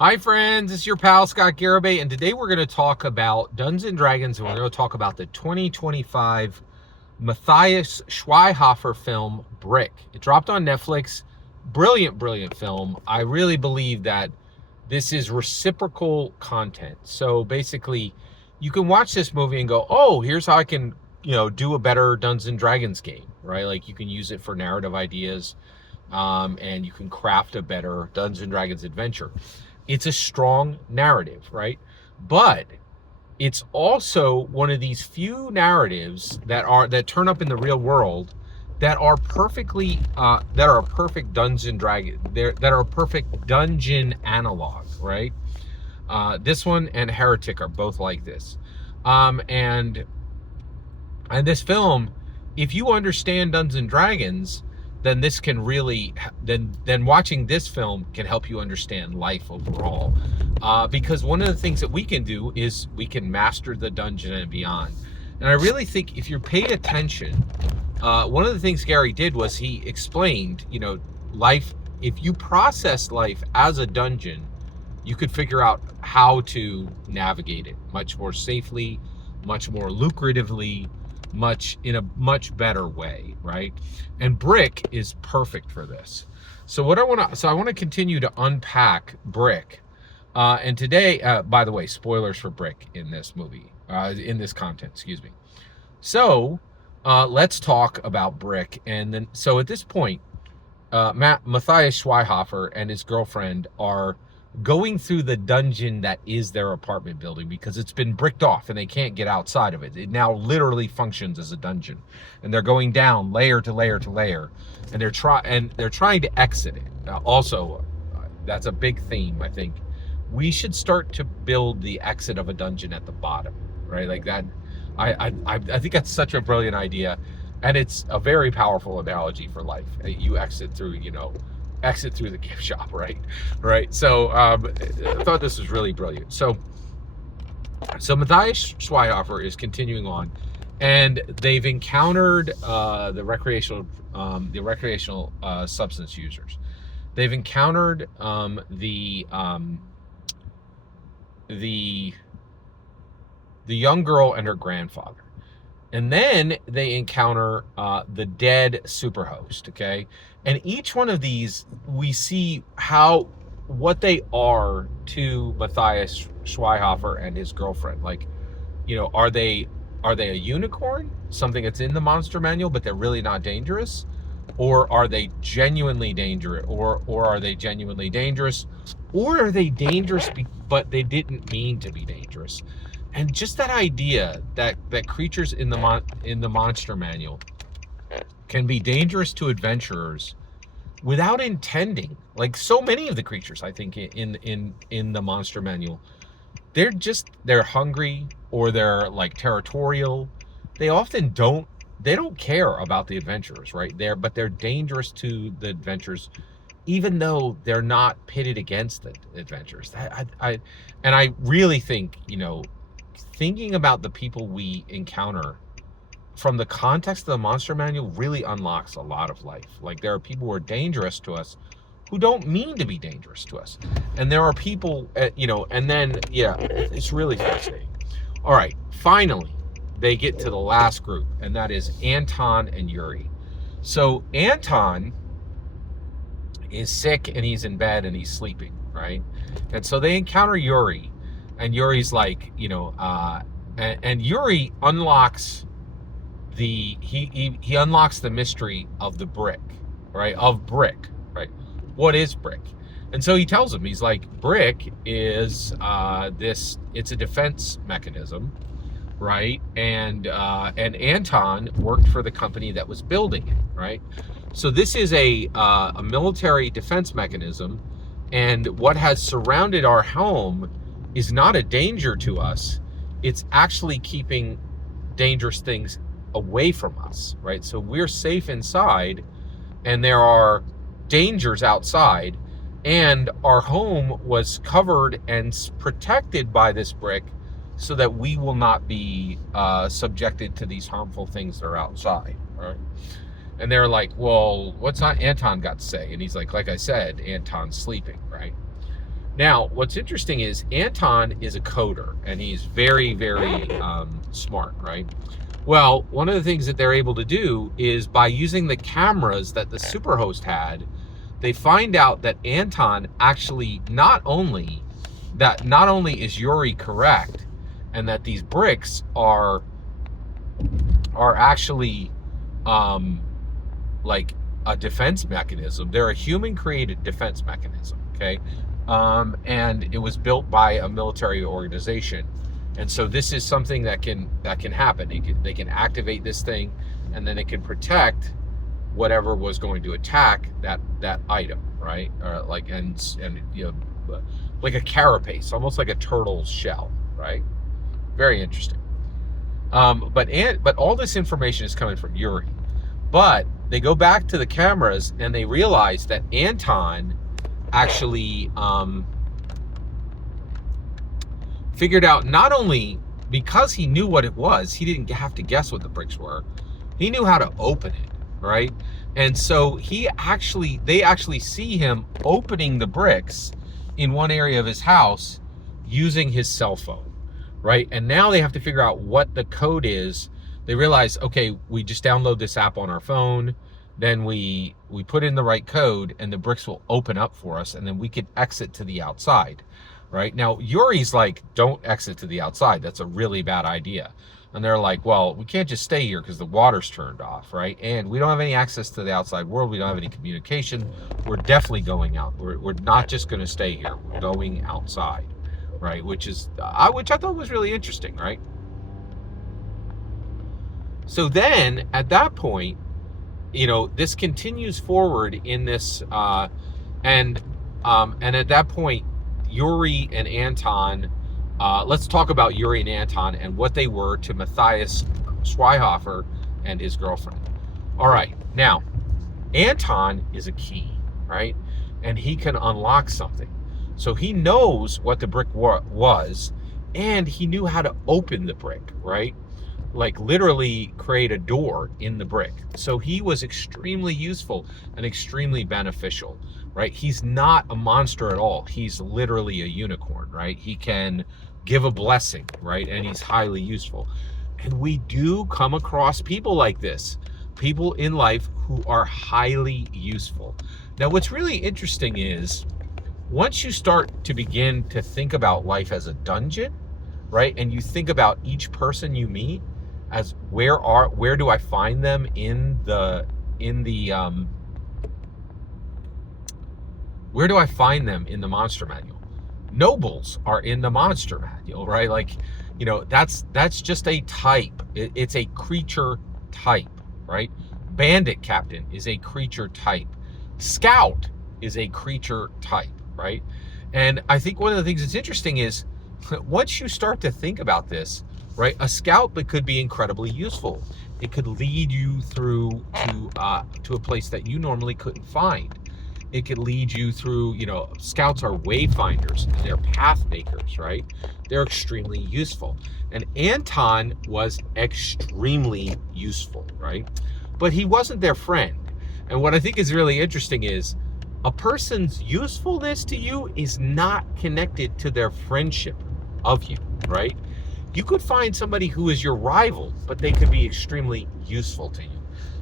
Hi friends, it's your pal Scott Garibay, and today we're going to talk about Dungeons and Dragons, and we're going to talk about the 2025 Matthias Schweighofer film Brick. It dropped on Netflix. Brilliant film. I really believe that this is reciprocal content. So basically, you can watch this movie and go, "Oh, here's how I can, do a better Dungeons and Dragons game," right? Like you can use it for narrative ideas, and you can craft a better Dungeons and Dragons adventure. It's a strong narrative, right? But it's also one of these few narratives that turn up in the real world that are that are a perfect that are a perfect dungeon analog, right? This one and Heretic are both like this, and this film, if you understand Dungeons and Dragons, then this can really then watching this film can help you understand life overall, because one of the things that we can do is we can master the dungeon and beyond. And I really think if you're paying attention, one of the things Gary did was he explained, life, if you process life as a dungeon, you could figure out how to navigate it much more safely, much more lucratively, in a much better way, right? And Brick is perfect for this. So I want to continue to unpack Brick. And today, by the way, spoilers for Brick in this movie, in this content, excuse me. So let's talk about Brick. And then, so at this point, Matthias Schweighofer and his girlfriend are going through the dungeon that is their apartment building because it's been bricked off and they can't get outside of it. It now literally functions as a dungeon, and they're going down layer to layer to layer, and they're trying to exit it. Also, that's a big theme. I think we should start to build the exit of a dungeon at the bottom, right? Like that. I think that's such a brilliant idea, and it's a very powerful analogy for life. You exit through, exit through the gift shop, right. So I thought this was really brilliant. So Matthias Schweighofer is continuing on, and they've encountered the recreational substance users. They've encountered the young girl and her grandfather. And then they encounter the dead superhost, okay? And each one of these, we see what they are to Matthias Schweighofer and his girlfriend. Like, are they a unicorn, something that's in the monster manual, but they're really not dangerous? Or are they genuinely dangerous? Or are they genuinely dangerous? Or are they dangerous, but they didn't mean to be dangerous? And just that idea that creatures in the monster manual can be dangerous to adventurers without intending. Like so many of the creatures, I think in the monster manual, they're hungry, or they're like territorial. They often don't care about the adventurers, right? But they're dangerous to the adventurers, even though they're not pitted against the adventurers. I really think, thinking about the people we encounter from the context of the monster manual really unlocks a lot of life. Like, there are people who are dangerous to us who don't mean to be dangerous to us, and there are people, and then it's really fascinating. All right, finally they get to the last group, and that is Anton and Yuri. So Anton is sick and he's in bed and he's sleeping, right? And so they encounter Yuri, and Yuri's like, and Yuri unlocks he unlocks the mystery of the brick, right? Of Brick, right? What is Brick? And so he tells him, he's like, Brick is it's a defense mechanism, right? And Anton worked for the company that was building it, right? So this is a military defense mechanism, and what has surrounded our home is not a danger to us. It's actually keeping dangerous things away from us, right? So we're safe inside, and there are dangers outside, and our home was covered and protected by this brick so that we will not be subjected to these harmful things that are outside, right? And they're like, well, what's Anton got to say? And he's like I said, Anton's sleeping, right? Now, what's interesting is Anton is a coder, and he's very, very smart, right? Well, one of the things that they're able to do is by using the cameras that the Superhost had, they find out that Anton actually not only is Yuri correct, and that these bricks are actually like a defense mechanism. They're a human-created defense mechanism, okay? And it was built by a military organization, and so this is something that can happen. They can activate this thing, and then it can protect whatever was going to attack that item, right? Or like and like a carapace, almost like a turtle's shell, right? Very interesting. But all this information is coming from Yuri. But they go back to the cameras and they realize that Anton actually figured out, not only because he knew what it was, he didn't have to guess what the bricks were. He knew how to open it, right? And so they actually see him opening the bricks in one area of his house using his cell phone, right? And now they have to figure out what the code is. They realize, okay, we just download this app on our phone, then we put in the right code, and the bricks will open up for us, and then we could exit to the outside, right? Now, Yuri's like, don't exit to the outside. That's a really bad idea. And they're like, well, we can't just stay here because the water's turned off, right? And we don't have any access to the outside world. We don't have any communication. We're definitely going out. We're not just going to stay here. We're going outside, right? Which I thought was really interesting, right? So then, at that point, this continues forward in this, and at that point, Yuri and Anton. Let's talk about Yuri and Anton and what they were to Matthias Schweighofer and his girlfriend. All right, now, Anton is a key, right? And he can unlock something. So he knows what the brick was, and he knew how to open the brick, right? Like literally create a door in the brick. So he was extremely useful and extremely beneficial, right? He's not a monster at all. He's literally a unicorn, right? He can give a blessing, right? And he's highly useful. And we do come across people like this, people in life who are highly useful. Now, what's really interesting is once you start to begin to think about life as a dungeon, right? And you think about each person you meet as where do I find them where do I find them in the monster manual? Nobles are in the monster manual, right? Like, that's just a type. It's a creature type, right? Bandit captain is a creature type. Scout is a creature type, right? And I think one of the things that's interesting is once you start to think about this, right, a scout could be incredibly useful. It could lead you through to a place that you normally couldn't find. It could lead you through, scouts are wayfinders, they're path makers, right? They're extremely useful. And Anton was extremely useful, right? But he wasn't their friend. And what I think is really interesting is a person's usefulness to you is not connected to their friendship of you, right? You could find somebody who is your rival, but they could be extremely useful to you.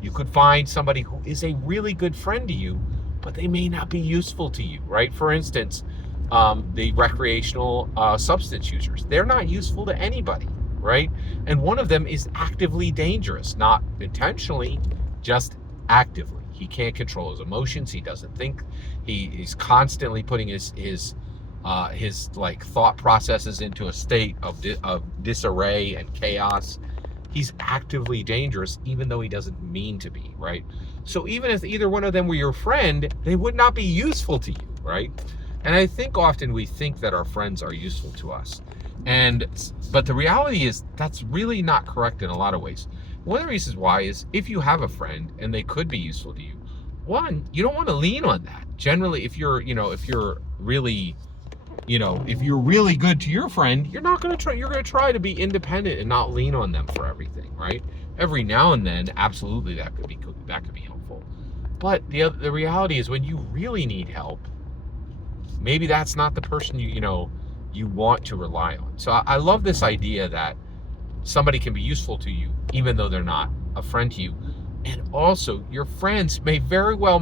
You could find somebody who is a really good friend to you, but they may not be useful to you, right? For instance, the recreational substance users, they're not useful to anybody, right? And one of them is actively dangerous, not intentionally, just actively. He can't control his emotions. He doesn't think. He's constantly putting his like thought processes into a state of disarray and chaos. He's actively dangerous, even though he doesn't mean to be, right? So even if either one of them were your friend, they would not be useful to you, right? And I think often we think that our friends are useful to us. But the reality is that's really not correct in a lot of ways. One of the reasons why is if you have a friend and they could be useful to you, one, you don't want to lean on that. Generally, if you're really good to your friend, you're going to try to be independent and not lean on them for everything, right? Every now and then, absolutely, that could be helpful. But the reality is when you really need help, maybe that's not the person you want to rely on. So I love this idea that somebody can be useful to you even though they're not a friend to you. And also, your friends may very well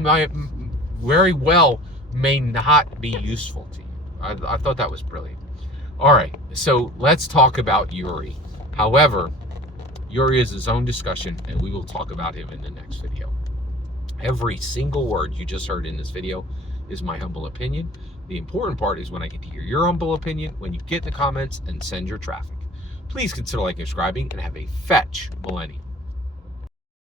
may not be useful to you. I thought that was brilliant. All right, so let's talk about Yuri. However, Yuri is his own discussion, and we will talk about him in the next video. Every single word you just heard in this video is my humble opinion. The important part is when I get to hear your humble opinion, when you get in the comments and send your traffic. Please consider liking and subscribing, and have a fetch millennium.